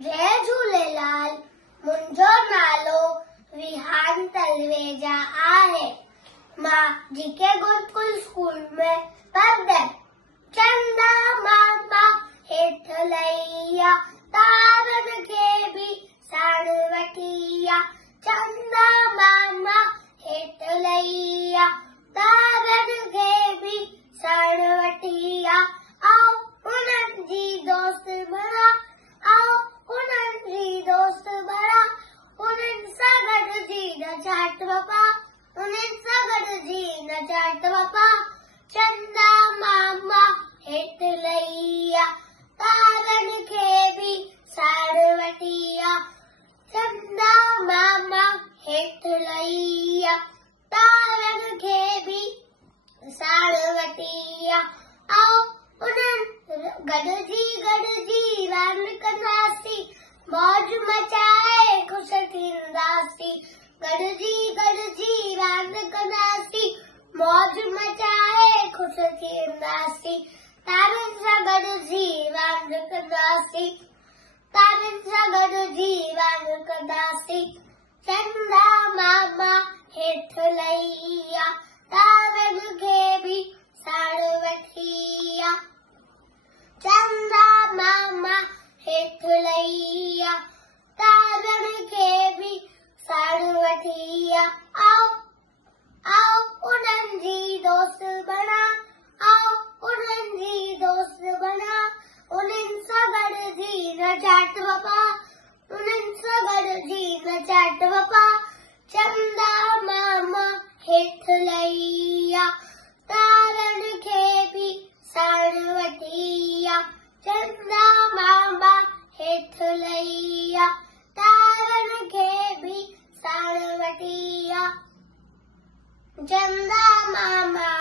जय झूलेलाल। मुंहिंजो नालो विहान तलरेजा आहे। मां जीके गुरुकुल स्कूल में पढ़ंदमि। चंदा मामा हेठ लहिया, तारनि खे बि साण वठी आ। चंदा मामा हेठ लहिया, तारनि खे बि साण वठी आ। आओ उन्हनि जी दोस्त बणा, आओ उन्हनि जी दोस्त बणा। उन्हनि सां गॾिजी नचाट पपा, उन्हनि सां गॾिजी नचाट पपा। चंदा मामा हेठ लहिया, तारनि खे बि साण वठी आ। चंदा मामा हेठ लहिया, तारनि खे बि साण वठी आ। आओ उन्हनि गॾिजी रांदि कंदासीं, मौज मचाए ख़ुशि थींदासीं। गॾिजी रांदि कंदासीं, मौज मचाए ख़ुशि थींदासीं। तारनि सां गॾिजी रांदि कंदासीं, तारनि सां गॾिजी रांदि कंदासीं। चंदा मामा हेठ लहिया, तारनि खे बि साण वठी आ। चंदा मामा हेठ लहिया, तारनि खे बि साण वठी आ। आओ उन्हनि जी दोस्त बणा, आओ उन्हनि जी दोस्त बणा। उन्हनि सां गॾिजी नचाट पपा, उन्हनि सां गॾिजी नचाट पपा। चंदा मामा हेठ लहिया, तारनि खे बि साण वठी आ। चंदा मामा हेठ लहिया, तारनि खे बि साण वठी आ। चंदा मामा